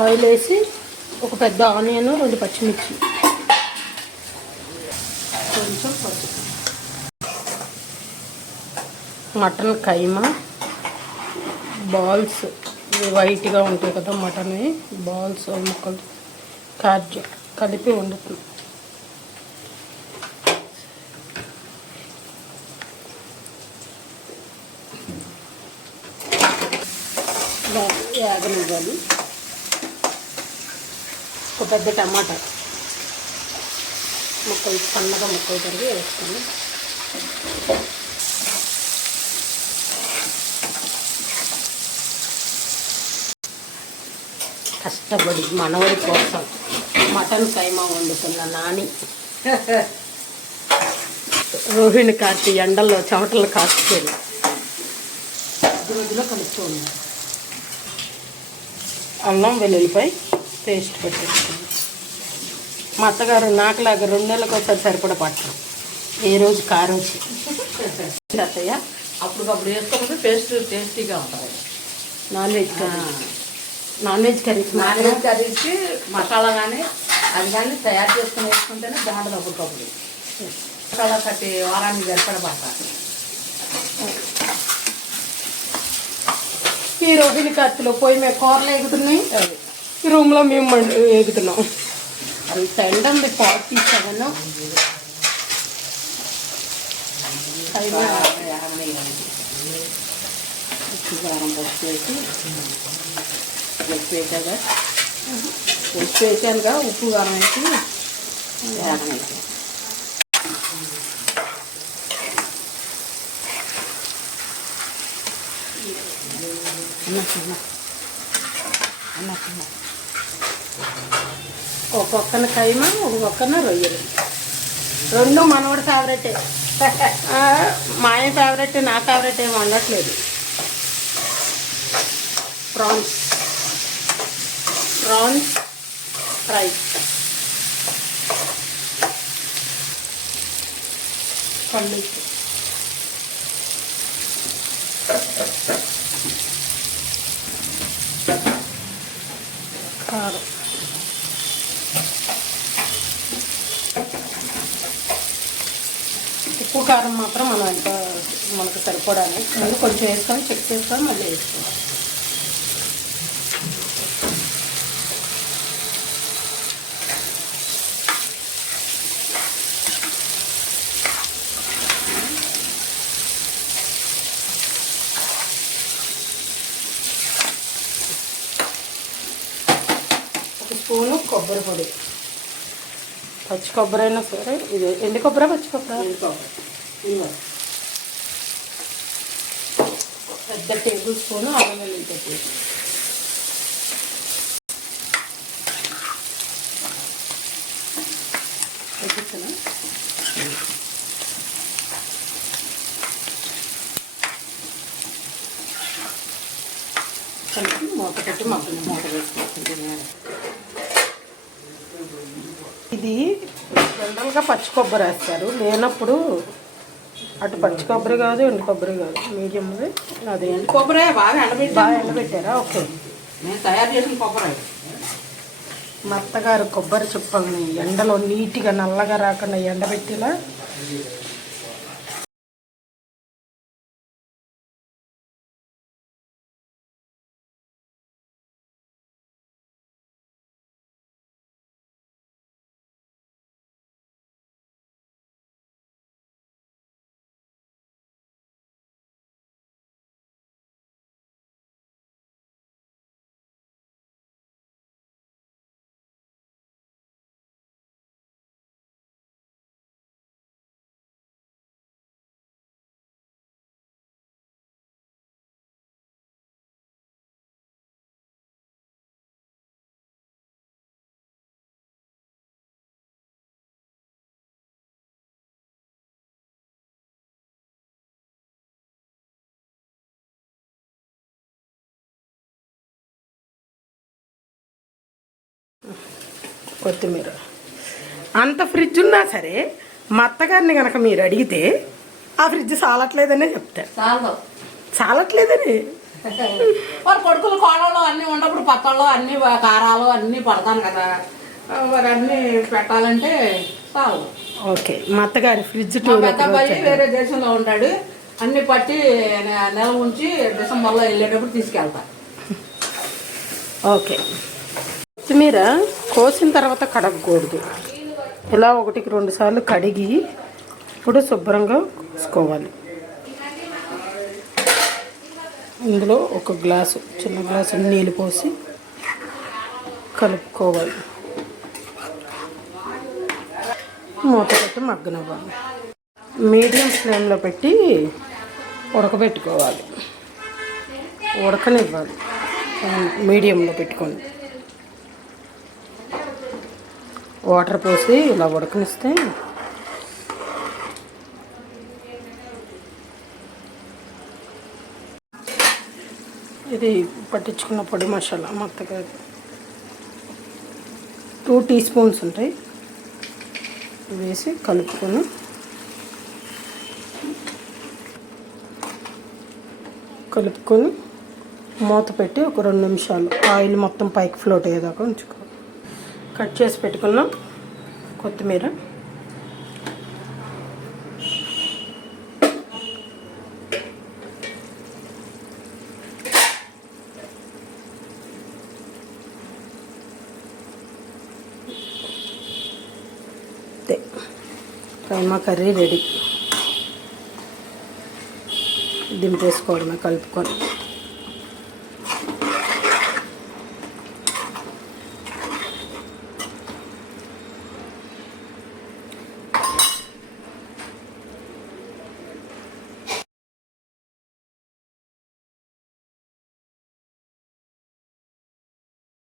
Oil వేసి ఒక పెద్ద ఆనియన్, 2 పచ్చిమిర్చి, కొంచెం పసుపు, మటన్ కైమా బాల్స్ వైట్గా ఉంటాయి కదా మటన్ బాల్స్ ముక్కలు కాజు కలిపి వండుతుంది. యాగనివ్వాలి. ఒక పెద్ద టమాటా ముక్కలు సన్నగా ముక్కలు తరిగి వేసుకొని కష్టపడి మనవరి కోసం మటన్ కైమా వండుతున్న నాని రోహిణి కార్తీ ఎండల్లో చెమటలు కాచుకొని రోజులో కలుపుతూ ఉన్నాను. అల్లం వెల్లుల్లిపై పేస్ట్ పెట్టేసుకున్నాను. మా అత్తగారు నాకులాగా 2 నెలలకు ఒకసారి సరిపడ పట్టడం ఏ రోజు కారోజు అత్తయ్య అప్పటికప్పుడు వేసుకోకపోతే టేస్టీగా ఉంటుంది. నాన్ వెజ్ కర్రీకి మసాలా కానీ అది కానీ తయారు చేసుకుని వేసుకుంటేనే బాగుంటుంది. అప్పటికప్పుడు మసాలా కట్టి వారానికి సరిపడబట్టాలి. ఈ రోహిణి కార్తీలో పోయి మేము కూరలు ఎగుతున్నాయి, ఈ రూమ్లో మేము ఎగుతున్నాం. అది ఎండం 47 కారం పసుపు వేసి ఉప్పు వేసానుగా ఉప్పు కారం వేసి వేగం వేసాను. ఒక పక్కన కైమా, ఒక పక్కన రొయ్యలు. 2 మనవాడి ఫేవరెటే. మా ఆయన ఫేవరెట్, నా ఫేవరెట్ ఏమి వండట్లేదు. ప్రాన్స్ ఫ్రై, పల్లి, కారం, ఉప్పు కారం మాత్రం మనం ఎంత మనకు సరిపడాలి. ముందు కొంచెం వేసుకొని చెక్ చేసుకొని మళ్ళీ వేసుకోవాలి. స్పూను కొబ్బరి పొడి, పచ్చి కొబ్బరి అయినా సరే. ఇది ఎండు కొబ్బరి, పచ్చి కొబ్బరి, పెద్ద టేబుల్ స్పూను అల్లం వెల్లుల్లి పేస్ట్, కలిపి మూత పెట్టి మూత వేసుకుంటుంది. ఇది జనరల్గా పచ్చి కొబ్బరి వేస్తారు, లేనప్పుడు అటు పచ్చి కొబ్బరి కాదు ఎండు కొబ్బరి కాదు, మీడియంది. అదే ఎండు కొబ్బరి బాగా ఎండబెట్టారా? ఓకే. నేను తయారు చేసిన కొబ్బరి. మా అత్తగారు కొబ్బరి చుప్పల్ని ఎండలో నీట్గా నల్లగా రాకుండా ఎండబెట్టేలా కొత్తిమీర. అంత ఫ్రిడ్జ్ ఉన్నా సరే మా అత్తగారిని కనుక మీరు అడిగితే ఆ ఫ్రిడ్జ్ సాలట్లేదనే చెప్తారు. చాలట్లేదని. మరి కొడుకులు కోడళ్ళు అన్నీ ఉన్నప్పుడు పచ్చళ్ళు అన్నీ కారాలు అన్నీ పడతాను కదా, మరి అన్నీ పెట్టాలంటే చాలు. ఓకే, మా అత్తగారి ఫ్రిడ్జ్ మా టూర్ పెద్ద అబ్బాయి వేరే దేశంలో ఉంటాడు, అన్ని పట్టి నెల ఉంచి డిసెంబర్లో వెళ్ళేటప్పుడు తీసుకెళ్తా. ఓకే. కొత్తిమీర కోసిన తర్వాత కడగకూడదు, ఇలా 1-2 సార్లు కడిగి ఇప్పుడు శుభ్రంగా కోసుకోవాలి. ఇందులో ఒక గ్లాసు, చిన్న గ్లాసు నీళ్ళు పోసి కలుపుకోవాలి. మూత పెట్టి మగ్గనివ్వాలి. మీడియం ఫ్లేమ్లో పెట్టి ఉడకబెట్టుకోవాలి, ఉడకనివ్వాలి. మీడియంలో పెట్టుకోండి. వాటర్ పోసి ఇలా ఉడకనిస్తే ఇది పట్టించుకున్న పొడి మసాలా మొత్తగా 2 టీ స్పూన్స్ ఉంటాయి, వేసి కలుపుకొని మూత పెట్టి ఒక 2 నిమిషాలు ఆయిల్ మొత్తం పైకి ఫ్లోట్ అయ్యేదాకా ఉంచుకోవాలి. కట్ చేసి పెట్టుకున్న కొత్తిమీర, కైమా కర్రీ రెడీ. దింపేసుకోవడమే కలుపుకొని.